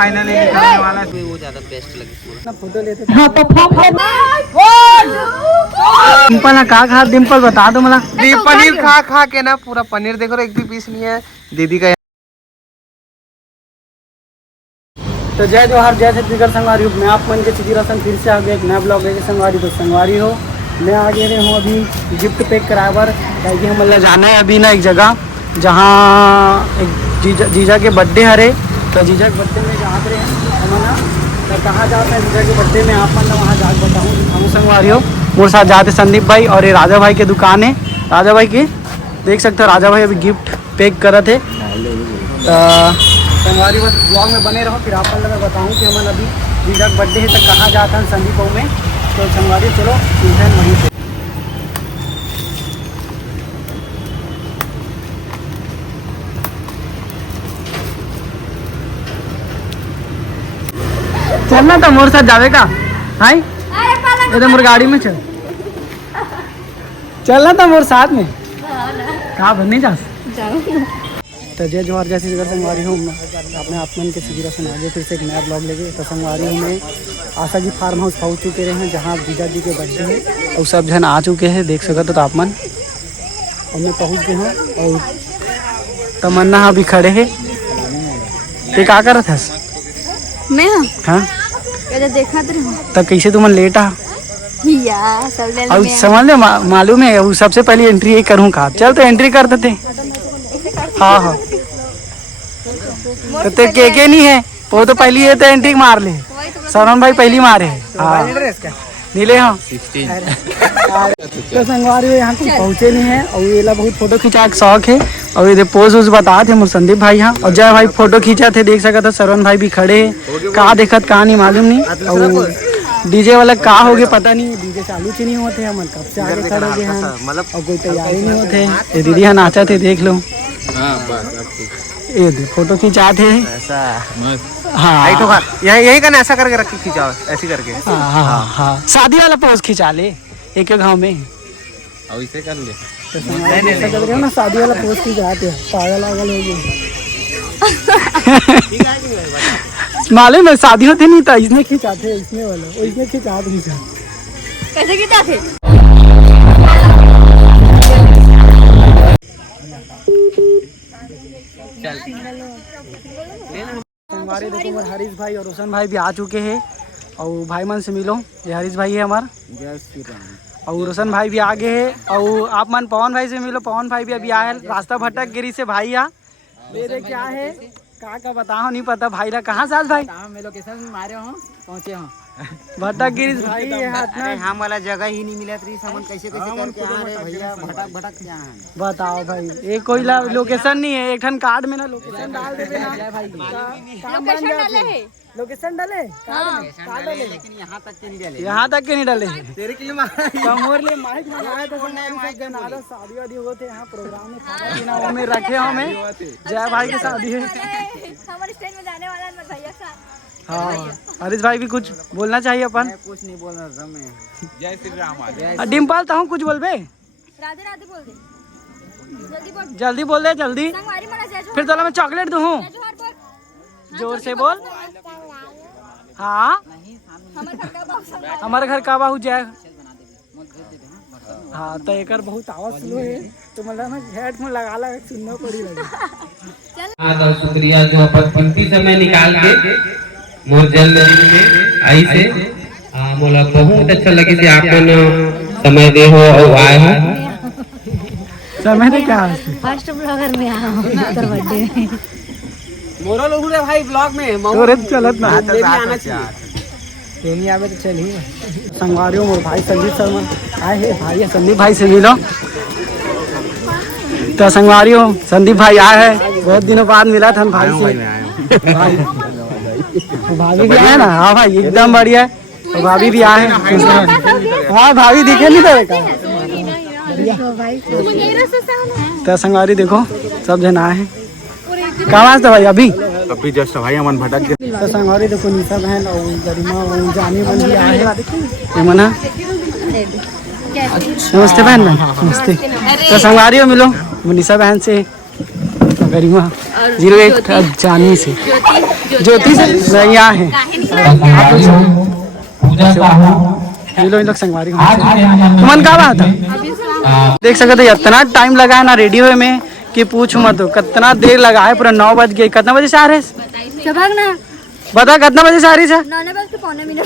Finally निकलने वाला है। वो ज्यादा बेस्ट लगी ना फोटो लेते। हाँ तो डिम्पल ना खा डिम्पल बता दो मला। पनीर खा के ना पूरा पनीर देखो एक भी पीस नहीं है दीदी का। तो जय जोहार जय छत्तीसगढ़ संगवारी हूँ। मैं आप मन के चिकिरासन फिर से आ गया एक नया ब्लॉग लेके संगवारी। तो संगवारी हो मैं आ गए हूँ अभी गिफ्ट पैक करावर ताकि हम मतलब जाना है अभी ना एक जगह जहाँ एक जीजा के बर्थडे हरे। तो जीजा के बर्थडे में जहाँ रहे हैं हम ना तो कहाँ जाता है जीजा के बर्थडे में आप मतलब वहाँ जाकर बताऊँ हम संगवारी हो। मेरे साथ जाते संदीप भाई और ये राजा भाई की दुकान है। राजा भाई की देख सकते हो राजा भाई अभी गिफ्ट पैक करे थे। संगवारी बस ब्लॉग में बने रहो फिर आप मैं बताऊँ कि हम अभी जीजा का बर्थडे है तो कहाँ जाता है संदीप में। तो संगवारी चलो मिलते हैं वहीं पे। चलना था मोर साथ जावे का हाय ये तो मोर गाड़ी में चलना था मोर साथ में कहाँ बनने जा। तो जय जोहार जैसी जगह संगवारी हूँ अपने आप मन के सिगिरा सुना आगे फिर से एक नया ब्लॉग लेके। तो संगवारी हूँ मैं आशा जी फार्म हाउस पहुँच चुके रहे हैं जहाँ जीजा जी के बर्थडे है और सब जन आ चुके हैं देख सकते तो तापमान और मैं पहुँच गए हूँ और तमन्ना अभी खड़े है। ते क्या कर रहा था मैं हाँ देखा तो कैसे तुम लेट आ और समझ ले मालूम है वो सबसे पहले एंट्री यही करूँ का चल तो एंट्री कर देते। हाँ हाँ तो के नहीं है वो तो पहली है तो एंट्री मार ले सरवन भाई पहली मारे हाँ नीले हाँ। तो संगवारी यहाँ तक पहुँचे नहीं है और ये बहुत फोटो खींचा के शौक है और ये पोज वोज बता थे मुझे संदीप भाई यहाँ और जय भाई फोटो खींचा थे देख सका था सरवन भाई भी खड़े है कहाँ देखत कहाँ नहीं मालूम नहीं। और डीजे वाला कहाँ हो गया पता नहीं डीजे चालू की नहीं होते हम कब से आगे खड़े हो गए हैं और कोई तैयारी नहीं होते। ये दीदी यहाँ नाचा थे देख लो ये फोटो खिंचाते हैं हाँ यही का ऐसा करके रख के खिंचाओ ऐसे करके हाँ शादी वाला पोज खिंचा ले एक गाँव में इसे कर ले तो ना शादी वाला पोज खिंचाते पागल वागल हो गए। मालूम है शादी होती नहीं था इसने खिंचाते इसने वाला इसने खिंचाते कैसे खिंचाते हमारे देखो हरीश भाई और रोशन भाई भी आ चुके हैं और भाई मन से मिलो ये हरीश भाई है हमारा और रोशन भाई भी आगे है और आप मन पवन भाई से मिलो पवन भाई भी अभी आए रास्ता भटक गिरी से भाई आ मेरे क्या है का बताओ नहीं पता भाई ला कहाँ साथ भाई मैं लोकेशन मारे हूँ पहुँचे हूँ भटक गिरी भाई हम वाला जगह ही नहीं मिला सामान कैसे करके आ रहे भैया भटक क्या है बताओ भाई ये कोई लोकेशन नहीं है एक ठन कार्ड में ना लोकेशन डाल देवे ना लोकेशन डाले लेकिन यहाँ तक के नहीं डाले तेरे के लिए मोर लिए माइक मंगाए तो शादी वादी होते यहाँ प्रोग्राम में खाना पीना वो में रखे हमें जय भाई की शादी है हमारे स्टेज में जाने वाला है भैया का। हाँ हरीश भाई भी कुछ बोलना चाहिए अपन कुछ नहीं बोलना जय श्री राम डिम्पल तो कुछ बोल बे राधे राधे बोल दे जल्दी बोल दे जल्दी फिर तो मैं चॉकलेट दूँ जोर से बोल। हाँ हमारे घर का बाहू जय हाँ तो एक बहुत आवाज स्लो है तो मतलब ना हेडफोन लगा सुनना पड़ी लगे। शुक्रिया जो पंक्ति समय निकाल के मोर जल्दी में आई से मोला बहुत अच्छा लगे कि आप समय दे हो और आए हो समय दे क्या फर्स्ट ब्लॉगर में आया हूँ बर्थडे में मोरा लोग भाई ब्लॉग में तोरे चलत ना आना चाहिए नहीं आवे तो चल ही संगवारियों मोर भाई संदीप शर्मा आए हैं भाई संदीप भाई से मिलो। तो संगवारियों संदीप भाई आए हैं बहुत दिनों बाद मिला था भाई से भाभी भी आए ना हाँ भाई एकदम बढ़िया तो भाभी भी आए हाँ भाभी दिखे नहीं तेरे का तो संगवारी देखो सब जन आए हैं कहाँ से भाई अभी जस्ट भाई अमन भटक गए तो संगवारी देखो निशा बहन और गरिमा और जानी बन भी आए हैं मना नमस्ते बहन नमस्ते तो संगवारी हो मिलो निशा बहन से गरिमा 01 जानी से ज्योति से नहीं यहाँ है। ये लोग संगवारी तुमन का बात था देख सकते इतना टाइम लगा है ना रेडी हुए में कि पूछ मत कितना देर लगा है। पूरा 9 बज गए। कितना बजे से आ रहे बता कितना बजे से आ रही है 9 मिनट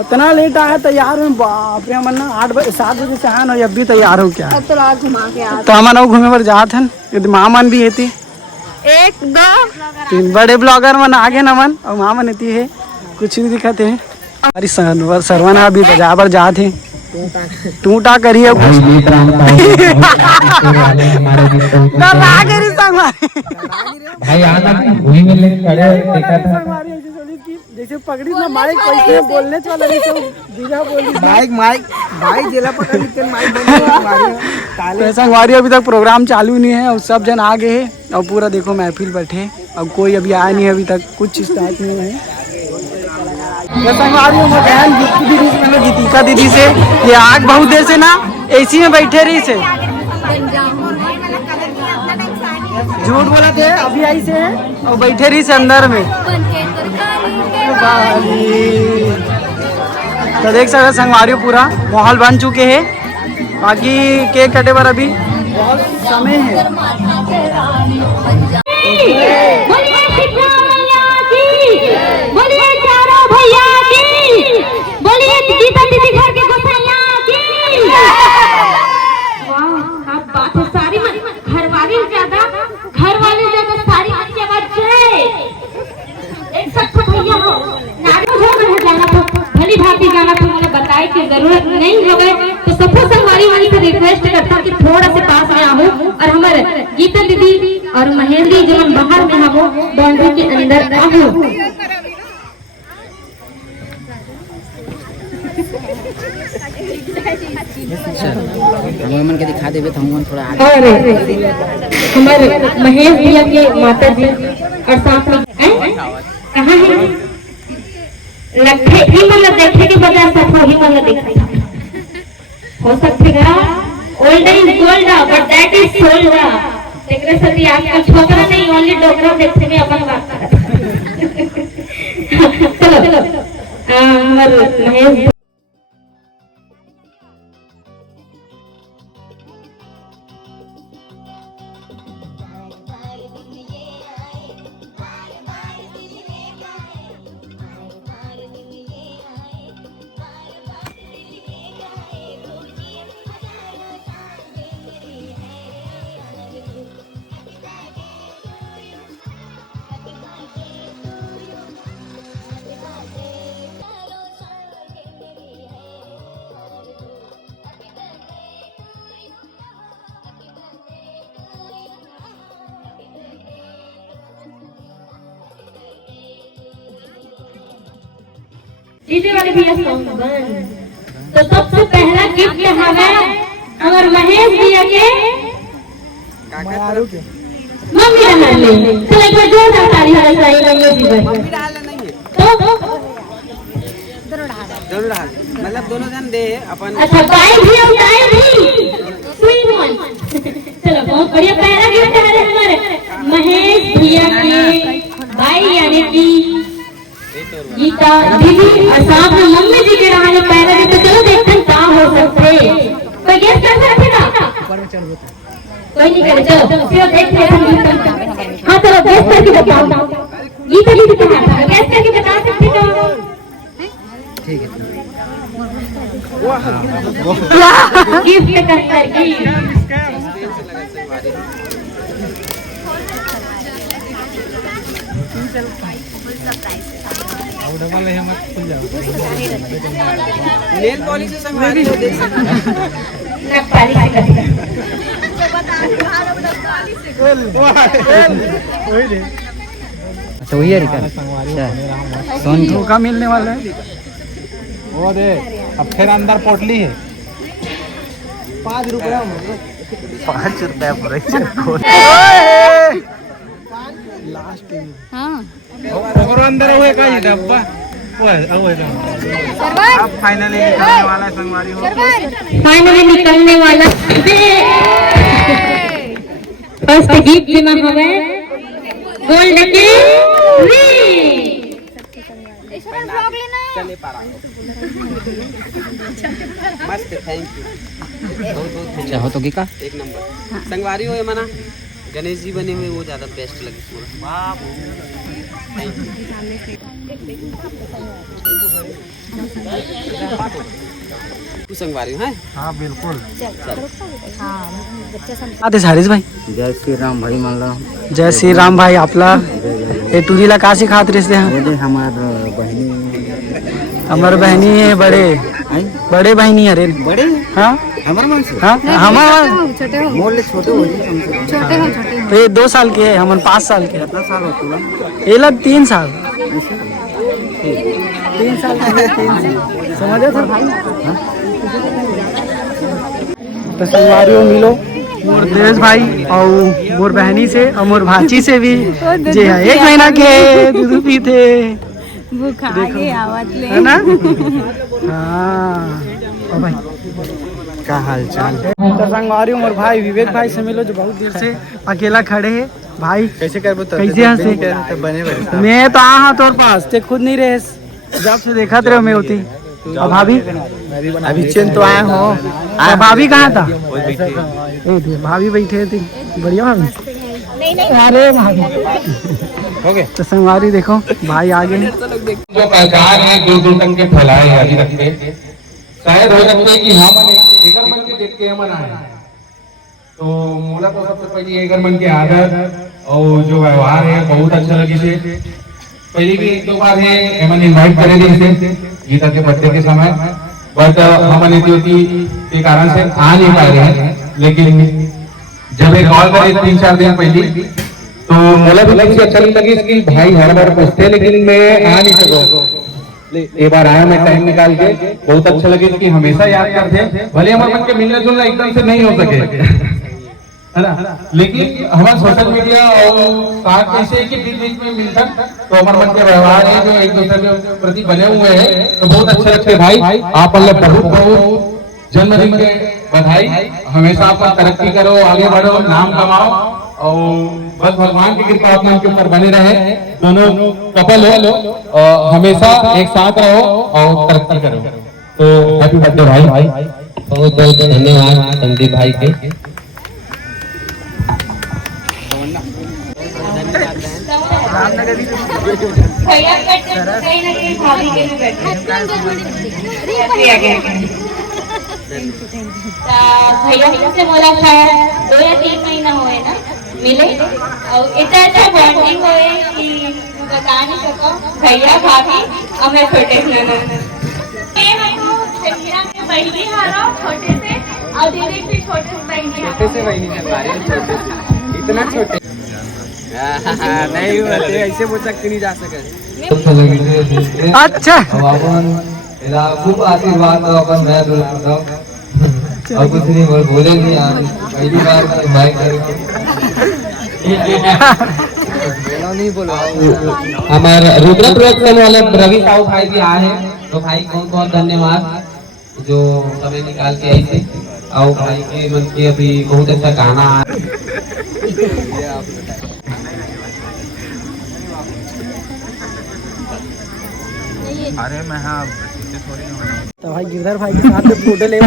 इतना लेट आया तैयार हुए बाप रे। हम ना 7 बजे से आया ना अब भी तैयार हो क्या अब तो रात घुमा के आ तो हम घूमे पर जात हन मामन भी हेती 1 2 3 बड़े ब्लॉगर मन आगे न मन और मामन हेती है कुछ भी दिखते हैं। हमारी सरवना अभी बजाबर जात है टूटा करिए भाई आना वही में लेके खड़े देखा था जैसे पकड़ी ना माइक कैसे बोलने वाला दीजा बोली माइक भाई जिला पकड़ के माइक संगवारी अभी तक प्रोग्राम चालू नहीं है और सब जन आ गए हैं और पूरा देखो महफिल बैठे और कोई अभी आया नहीं अभी तक कुछ स्टार्ट नहीं है। गीतिका दीदी से ये आग बहुत देर से ना एसी में बैठे रही से झूठ बोला थे अभी आई से और बैठे रही से अंदर में तो देख सकते संगवारी पूरा माहौल बन चुके हैं। बाकी केक कटे पर अभी बहुत समय है। बताए की जरूरत नहीं हो गए तो सबको संगवारी वाली से रिक्वेस्ट करता कि थोड़ा से पास में आओ और हमारे गीता दीदी और महेंद्री जो बाहर में हम बाउंड्री के अंदर आओ। मन के दिखा देवे तो हम थोड़ा और हमारे महेश भैया के माता जी और साथ में कहाँ है लट्ठे ही मतलब देखे के बजाय सब ही मतलब देखा हो सकतेगा old is gold but that is sold देखरे सती आजकल छोकरा नहीं ओनली डोकरा देखते में अपन बात कर चलो हमारे महेश डीजे वाले भैया सॉन्ग बंद। तो सबसे पहला गिफ्ट हमें हमारे महेश भैया के मम्मी डाल ले तो एक बार जोरदार ताली होना चाहिए मम्मी जी पर तो जरूर डाल मतलब दोनों जन दे अपन। अच्छा बाई भी स्वीट वन चलो बहुत बढ़िया। पहला गिफ्ट है हमारे महेश भैया के भाई यानी कि गीता दीदी और साथ में मम्मी जी के रहने पहले भी तो चलो देखते हैं क्या हो सकते कोई गेस कर सकते ना कोई नहीं करे चलो फिर देख लेते हैं। हाँ चलो गेस करके बताओ गीता दीदी क्या है गेस करके बता सकते हो ठीक है गिफ्ट करके नेल पॉलिश से संगवारी हो देख तो वही है रिका सोन धोखा मिलने वाला है वो दे अब फिर अंदर पोटली है 5 रुपया 5 रुपया पर लास्ट और अंदर हुए का ही डब्बा अब फाइनली निकलने वाला है संगवारी हो फाइनली निकलने वाला फर्स्ट गिफ्ट में हवे गोल्ड के रिंग। ब्लॉग लेना है। चले पारा मस्त, थैंक यू बहुत बहुत अच्छा हो तो की का एक नंबर संगवारी हो मना गणेश जी बने हुए वो ज्यादा बेस्ट लगे पूरा। थैंक यू संगवारी है। हाँ बिल्कुल। बच्चा सब आते सारिस भाई जय श्री राम भाई मान लो जय श्री राम भाई आपला ए तुझीला का सिखात रहे हैं बोले हमार बहनी हमार बहनी है बड़े बहनी अरे बड़े हाँ हमार मन से हाँ हमार छोटे हो मोल छोटे हो जी हमसे छोटे हो छोटे हो। तो ये 2 साल के है हम 5 साल के कितना साल हो तुला ये लग 3 साल ऐसे 3 साल समझे सर भाई तो संगवारियों मिलो मोर देश भाई और मोर बहनी से और मोर भाची से भी जे है 1 महीना के दूध पीते भूखा के आवत ले है ना। हाँ और भाई का हाल चाल तो संगवारियों मोर भाई विवेक भाई से मिलो जो बहुत देर से अकेला खड़े है भाई कैसे करबो कैसे हंसे बने मैं तो आ तोर पास ते खुद नहीं रहे जब से देखा तेरे में होती और भाभी अभी चेन तो आया हो भाभी कहाँ था भाभी बैठे थे बढ़िया भाभी अरे भाभी हो गए तो संगवारी देखो भाई आगे जो कलाकार हैं दूर दूर तक के फैलाए अभी तक के शायद हो सकते हैं कि हम एकर मन के देख के हम आए तो मोला तो सबसे पहले एकर मन के आदत और जो व्यवहार है बहुत अच्छा लगी से पहले भी 1-2 बार है हमने इनवाइट करे थे इसे गीता के बर्थडे के समय बट हमने ड्यूटी के कारण से आ नहीं पा रहे हैं लेकिन जब एक कॉल करे 3-4 दिन पहले तो मोला भी लगी अच्छा नहीं लगी इसकी भाई हर बार पूछते लेकिन मैं आ नहीं सको एक बार आया मैं टाइम निकाल के बहुत अच्छा लगे कि हमेशा याद करते भले हमारे मन के मिलना जुलना एकदम से नहीं हो सके है ना लेकिन हमारे सोशल मीडिया और साथ कैसे कि बीच बीच में मिलकर तो हमारे मन के व्यवहार है जो एक दूसरे के प्रति बने हुए हैं तो बहुत अच्छे लगते हैं भाई आप मतलब बहुत बहुत जन्मदिन के बधाई हमेशा आपका तरक्की करो आगे बढ़ो नाम कमाओ और बस भगवान की कृपा अपने के ऊपर बने रहे दोनों कपल हो और हमेशा एक साथ रहो और तरक्की करो तो हैप्पी बर्थडे भाई बहुत बहुत धन्यवाद संदीप भाई के। भैया बैठे कहीं ना कहीं भाभी के भी बैठे भैया से मुलाकात 2 या 3 महीना हुए ना मिले और इतना अच्छा बॉन्डिंग हुए कि बता नहीं सको भैया भाभी और मैं छोटे बहनी हारा छोटे से और दीदी भी छोटे से बहनी इतना छोटे नहीं ऐसे बोल सकते नहीं जा सके अच्छा खूब आशीर्वाद अपन मैं और कुछ नहीं बोले नहीं आज पहली बार बाइक नहीं बोलो हमारे रुद्र प्रोडक्शन वाले रवि साहू भाई भी आए हैं तो भाई बहुत बहुत धन्यवाद जो समय निकाल के आई थे और भाई के मन के अभी बहुत अच्छा गाना आ अरे मैं हाँ तो भाई गिरधर भाई के साथ में फोटो ले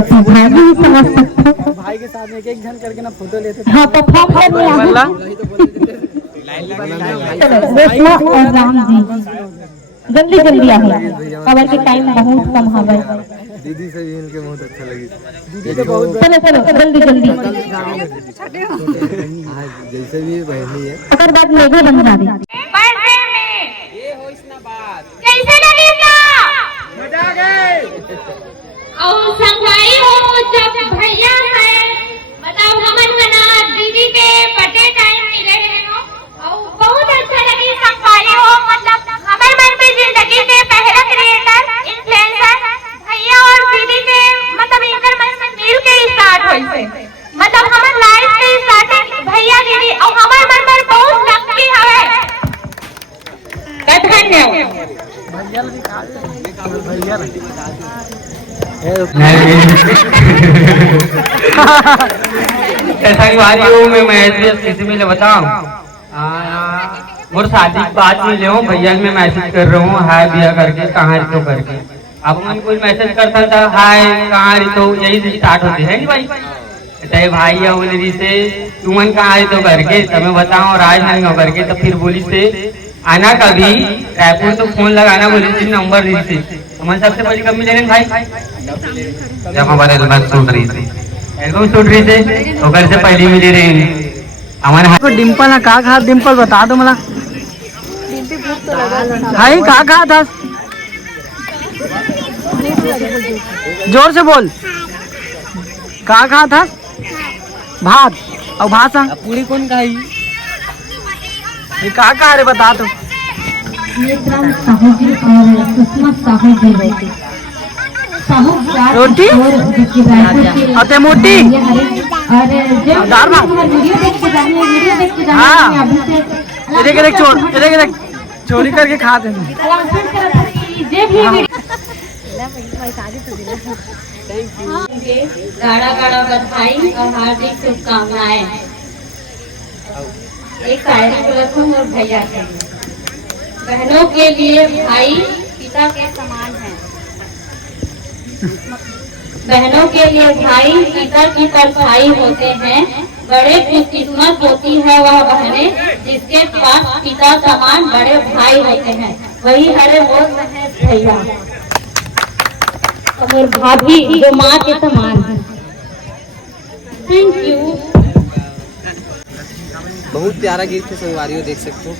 भाई के साथ में एक जन करके ना फोटो लेते थे। हाँ तो वल्ला कृष्णा और राम जी जल्दी जल्दी आ खबर के टाइम बहुत कम हवे दीदी से भी इनके बहुत अच्छा लगी दीदी के बहुत चलो चलो जल्दी जल्दी जैसे भी बहनी है अगर बात मेघा बन जा रही कैसे लगेगा मजा आ गई और संगवारी हो जब भैया है मतलब हमन मना दीदी के बर्थडे टाइम मिले हैं और बहुत अच्छा लगी संगवारी हो मतलब हमारे मन में जिंदगी के पहला क्रिएटर इन्फ्लुएंसर भैया और दीदी के मतलब इनकर मन में मिल के स्टार्ट हुई से मतलब हमन लाइफ के स्टार्टिंग भैया दीदी और हमारे मन में बहुत लकी हवे धन्यवाद भैया संगवारी हूँ मैं किसी में बताऊँ मोर शादी की बात मिले हूँ भैया मैं मैसेज कर रहा हूँ हाय भैया करके कहाँ रितो करके अब मन कोई मैसेज करता था हाय कहाँ रितो यही से स्टार्ट होते है भाई चाहे भाई या बोली से तू मन कहाँ रितो करके तब बताओ राज नहीं हो करके तो फिर बोली से आना कभी रायपुर तो फोन लगाना बोली थी नंबर दी थी मन सबसे पहले कब मिले भाई जब हमारे एल्बम शूट रही थी एल्बम शूट रही थे तो घर से पहले मिले रहे हमारे डिम्पल ना का खा डिम्पल बता दो मला भाई का खा था जोर से बोल का खा था भात और भात सांग पूरी कौन खाई ये का खा रे बता तो रोटी अते मोटी दाल भात हाँ देख चोरी करके खाते हैं गाढ़ा गाढ़ा बधाई और हार्दिक शुभकामनाएं। एक शायरी बोलत हूँ और भैया के बहनों के लिए भाई पिता के समान है। बहनों के लिए भाई पिता की परछाई होते हैं। बड़े खुशकिस्मत होती है वह बहनें जिसके पास पिता समान बड़े भाई होते हैं। वही हरे मोर महेश भैया और भाभी जो माँ के समान है। Thank you. बहुत प्यारा गीत है संगवारियों, देख सकते हो।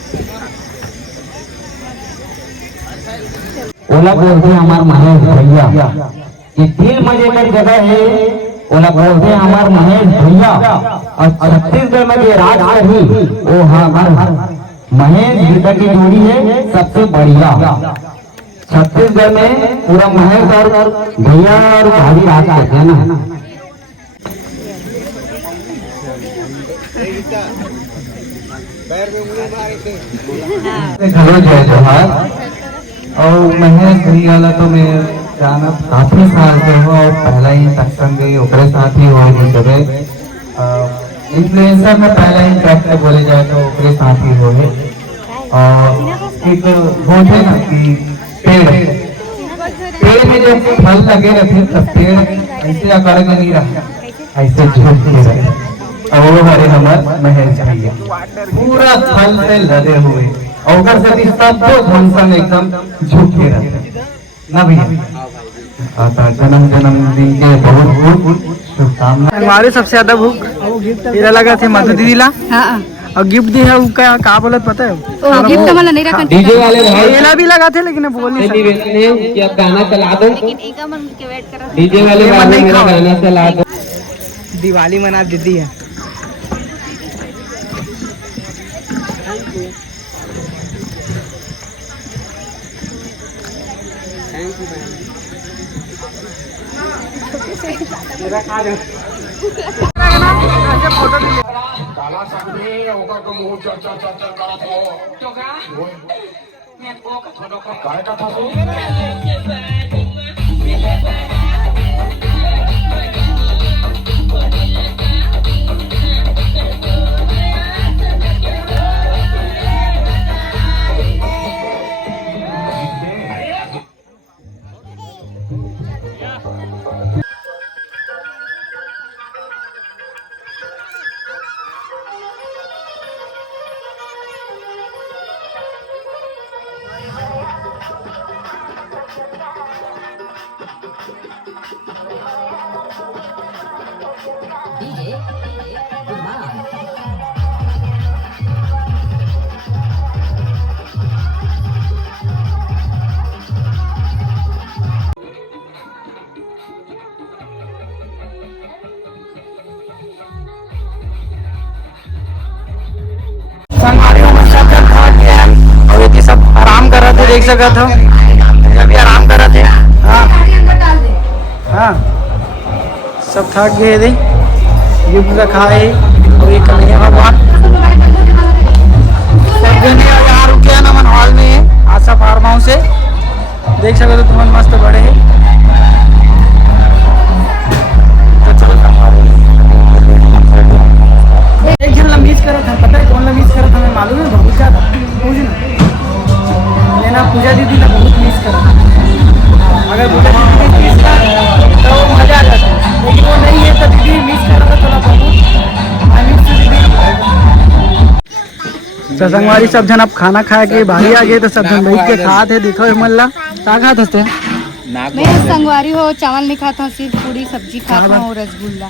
ओला बोलते हैं हमार महेश भैया ये दिल मजे का जगह है। ओला बोलते हैं हमार महेश भैया और छत्तीसगढ़ में जो राज रही वो हमार महेश गीता की जोड़ी है सबसे बढ़िया। छत्तीसगढ़ में पूरा महेश और भैया और भाभी राज करते हैं ना। जय जोहार। और महेश भैया वाला तो मैं जाना काफी साल से हो और पहला ही सत्संग गई ओकरे साथ ही हुआ नहीं जब इन्फ्लुएंसर में पहला ही ट्रैक में बोले जाए तो ओकरे साथ ही हो है। और एक वो थे ना कि पेड़ में जब फल लगे रहते तब पेड़ ऐसे आकार का नहीं रहा, ऐसे झुकते रहे। और वो हरे हमारे महेश भैया पूरा फल से लदे हुए और से सब धनसन एकदम झुके रहते ना भैया। जन्म जन्मदिन के बहुत बहुत शुभकामनाएं। हमारे सबसे ज्यादा भूख मेरा लगा थे मधु दीदी ला और गिफ्ट दी है उसका का बोलत पता है गिफ्ट तो मला नहीं रखा। डीजे वाले भाई मेला भी लगा थे लेकिन बोल नहीं सकते। निवेदन है कि आप गाना चला दो। लेकिन एक मन के वेट कर डीजे वाले भाई मेरा गाना चला दो। दिवाली मना दीदी है। देख सका था अभी आराम कर रहे थे। हाँ सब थक गए थे गिफ्ट रखा है और ये कन्हैया भगवान यहाँ रुके हैं नमन हॉल में है आशा फार्म हाउस से देख सको तो तुम मस्त बड़े है। तो चलो ज़्यादा पूछना लेना पूजा दीदी का बहुत मिस कर अगर पूजा दीदी मिस कर तो वो मजा आ जाता लेकिन वो नहीं है तो दीदी मिस कर तो थोड़ा बहुत तो संगवारी सब जन अब खाना खा के बाहर आ गए तो सब जन बैठ के खाते देखो हिमल्ला क्या खाते थे मैं संगवारी हो चावल नहीं खाता हूँ सिर्फ पूरी सब्जी खाता हूँ रसगुल्ला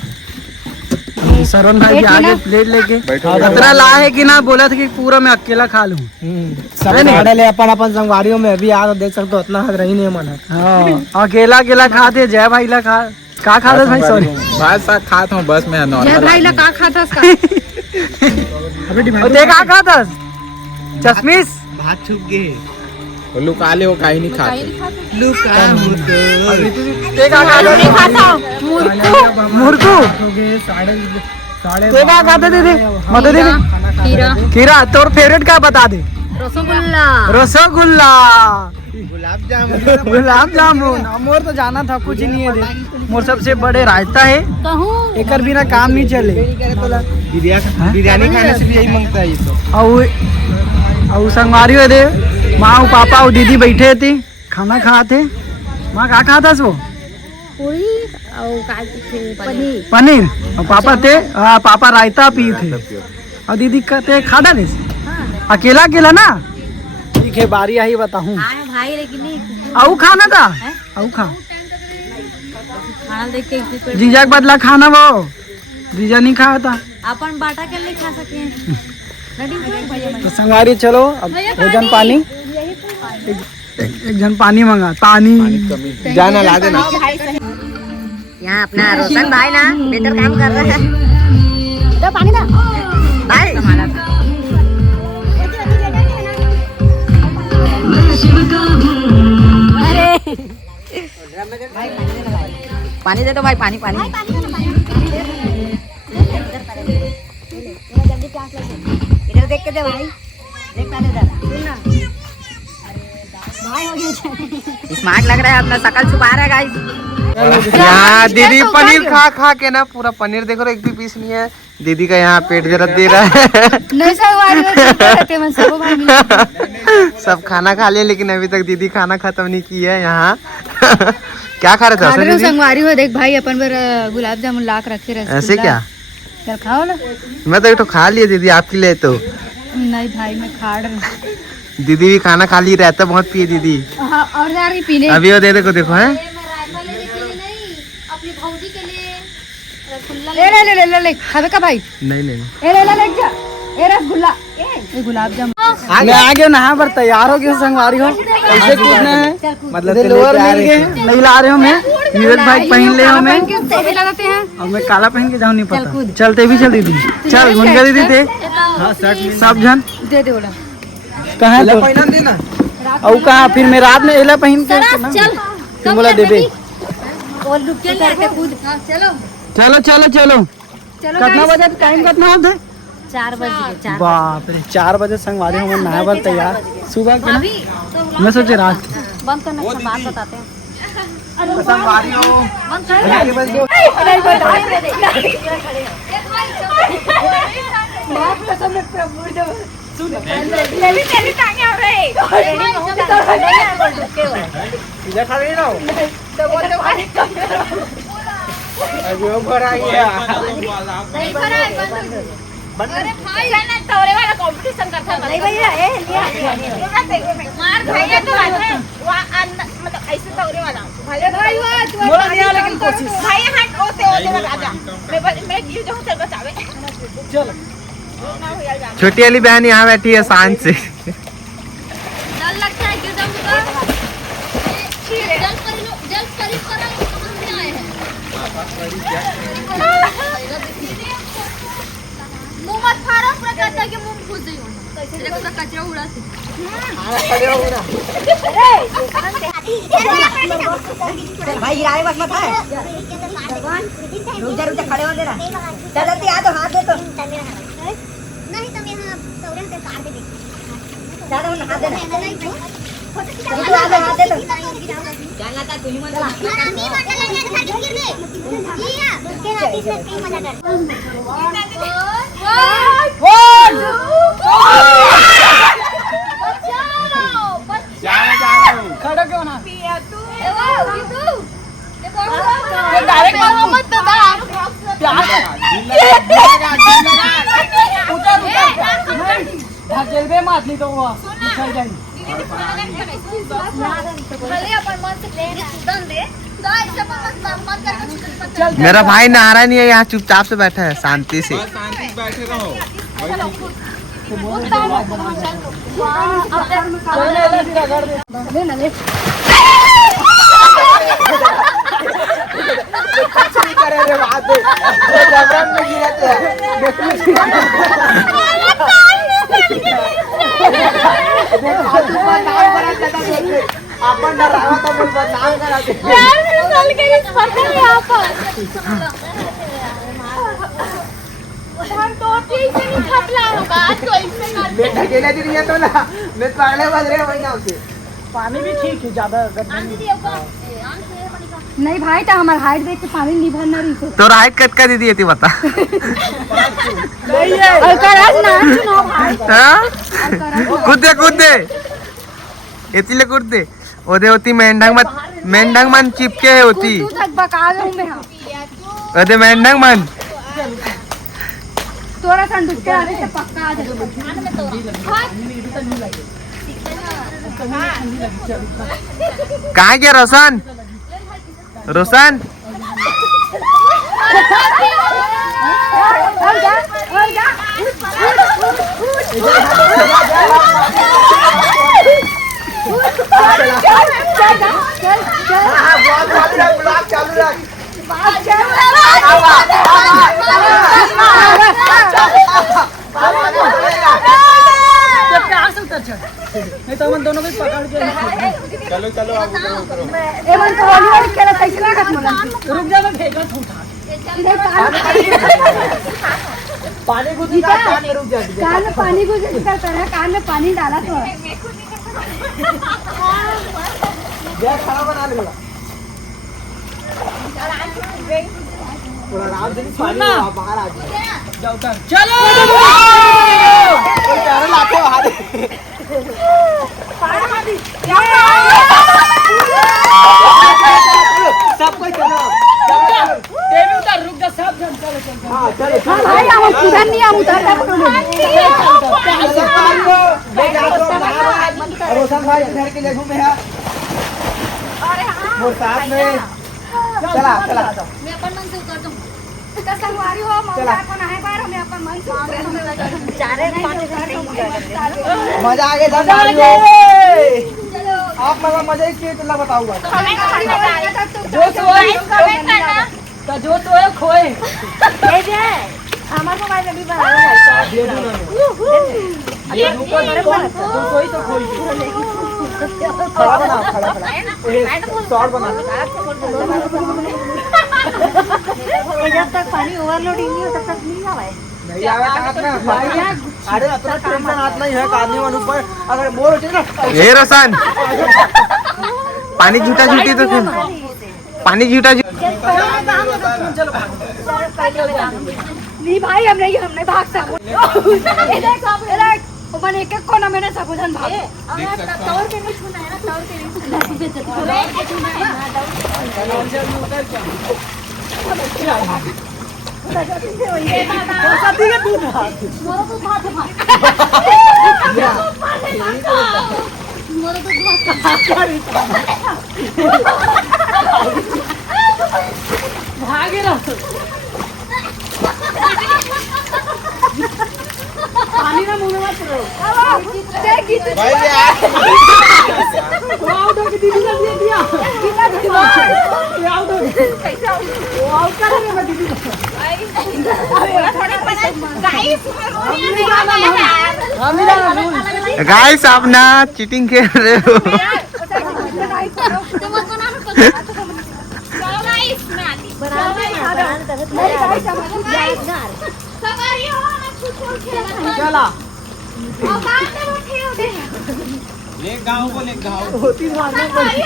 सरवन भाई भी आगे प्लेट लेके खतरा ला है कि ना बोला था कि पूरा मैं अकेला खा लूं ले अपन संगवारियों में अभी आ देख सकते हो उतना रही नहीं मन अकेला अकेला खाते जय भाई ला खा खाते भाई सॉरी बस खाता हूँ बस मैं जय भाई ला का खाता देखा खाता चश्मिश भात छुप गए लुका ले वो काहे नहीं खाते मुर्गू देखा खाते दीदी मत दीदी खीरा तोर फेवरेट क्या बता दे रसगुल्ला रसगुल्ला गुलाब जामुन मोर तो जाना था कुछ ही नहीं है मोर सबसे बड़े रायता है एक बिना काम नहीं चले बिरयानी खाने से भी यही मांगता है ये तो और संगवारी हो दे माँ और पापा और दीदी बैठे थे खाना खाते माँ क्या खाता वो पूरी और पनीर पनीर और पापा थे पापा रायता पी थे और दीदी कहते खाना नहीं अकेला अकेला ना ठीक है बारी आई बताऊँ भाई लेकिन आऊ खाना था आऊ खाना देख के जीजा के बदला खाना वो जीजा नहीं खाया था अपन बाटा के लिए खा सके तो संगवारी चलो अब भोजन पानी एक जन पानी मंगा पानी जाना ला देना यहाँ अपना रोशन भाई ना बेटर काम कर रहा है तो पानी ना भाई पानी दे दो भाई पानी पानी इधर देख के दे भाई देख पानी इधर स्मार्ट लग रहा है अपना शकल छुपा रहा है गाइस यहाँ दीदी पनीर खा खा के ना पूरा पनीर देखो एक भी पीस नहीं है दीदी का यहाँ पेट जरा दे रहा है नहीं सब खाना खा लिया लेकिन अभी तक दीदी खाना खत्म नहीं की है यहाँ क्या खा रहे थे संगवारी हो देख भाई अपन पर गुलाब जामुन लाख रखे रहे ऐसे क्या चल खाओ ना मैं तो एक तो खा लिया दीदी आपके लिए तो नहीं भाई मैं खा रही दीदी भी खाना खा ली रहता बहुत पिए दीदी और जा रही पीने अभी वो दे देखो देखो है ले ले ले ले ले खावे का भाई नहीं नहीं ए ले ले ले जा ए रसगुल्ला ए गुलाब जामुन मैं आ गया नहा पर तैयार हो गया संगवारी हो ऐसे कूदना है मतलब लोअर मिल गए नहीं ला रहे हो मैं नीरज भाई पहन ले हो मैं लगाते हैं और मैं काला पहन के जाऊँ नहीं पता चलते भी चल दीदी चल मुनगा दीदी थे सब जन दे दे बोला कहाँ और कहाँ फिर मैं रात में एला पहन के फिर बोला दे दे और रुक के लेके कूद चलो चलो चलो चलो कितना बजे टाइम कितना होता है 4 बजे बाप रे 4 बजे संगवारी हम नहाए वाले तैयार सुबह के ना मैं सोचे रात बंद करना बात बताते हैं संगवारी हो अरे भाई ना तौरे वाला कंपटीशन करता नहीं भैया ए लिया मार भैया तो मतलब ऐसे तौरे वाला भाई बोला नहीं लेकिन कोशिश भाई हट ओते आजा मैं गिर जाऊं तेरे बचावे चलो छोटी वाली बहन यहाँ बैठी है शान से डर लगता है गिर जाऊं तो जल परी करा कहां से आए हैं मुंह मत फाड़ो पूरा कहता है कि मुंह घुस गई हो तेरे को कचरा उड़ा से भाई गिराए बस मत है रुक जा खड़े हो जरा चलती आ तो हाथ दे तो नहीं तुम यहां तौरे से काट दे ज्यादा हाथ दे तू आगे हाथ दे तो जाना था तू ही मत नहीं मजा लगे तो गिर दे किया उसके हाथ से कहीं मजा कर ढकेलबे मत नहीं तो वो निकल जाएगी। मेरा भाई नहा नहीं है, यहाँ चुपचाप से बैठा है शांति से। आपण डरावा तो बोल नाम कराते बेटा गेल्या दिन येतो ना मी पागले बजरे महिना होते। पानी भी ठीक है, ज्यादा नहीं भाई तो हमारा हाइट देख के पानी नहीं भरना रही थे। तो हाइट कट का दीदी थी बता। कूदे कूदे इतने कूदे ओदे होती मेंढक मन चिपके है होती ओदे मेंढक मन तोरा संदूक के आने से पक्का आ जाएगा। कहाँ गया रोशन? रोशन नहीं तो हम दोनों भी पकड़ के चलो चलो आप रुक जा, मैं फेंका था उठा पानी को कान में रुक जा। कान में पानी को कान में पानी डाला तो खड़ा बना ले थोड़ा आराम से पानी बाहर आ जाओ। चलो लाते सब कोई चलो उधर रुक जा सब जन चलो चलो। हां चलो भाई हम उधर नहीं, हम उधर रोशन भाई इधर के लिए घूमे है और साथ में चला चला मैं अपन मन से उतर दूं तो संगवारी हो मौका को ना है बार हमें अपन मन से उतर चारे मजा आ गया संगवारी हो। आप मतलब मजा ही किए तो बताऊंगा जो सोए खोए ये जे हमार मोबाइल अभी बना है दे दूं ना ये ऊपर तो कोई तो खोई खड़ा बना शॉर्ट बना। जब तक पानी ओवरलोडिंग नहीं हो तब तक नहीं आवे नहीं आवे हाथ में भाई। अरे अपना टेंशन हाथ नहीं है आदमी मन ऊपर अगर बोर हो जाए ना। ये रोशन पानी झूठा झूठी तो फिर पानी झूठा नहीं भाई हम नहीं भाग सकते। अपन एक एक कोना मैंने सबूजन भाग तौर के नहीं छूना है ना, तौर के नहीं छूना भागे ना पानी ना मुंह में मत रहो भाई यार आउट हो के दीदी ने दे दिया आउट हो कैसे आउट कर रहे मैं दीदी गाइस आप ना चीटिंग खेल रहे हो। चला ले गाँव को ले गाँव होती मारने पड़ी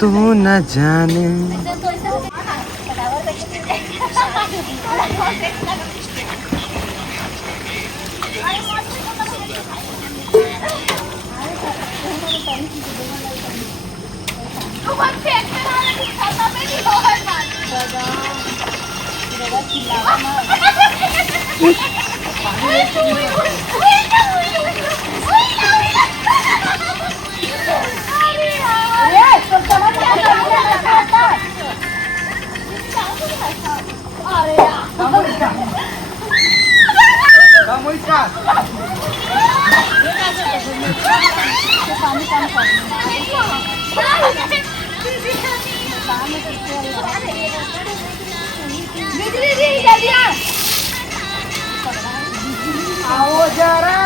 तू न जाने आओ जरा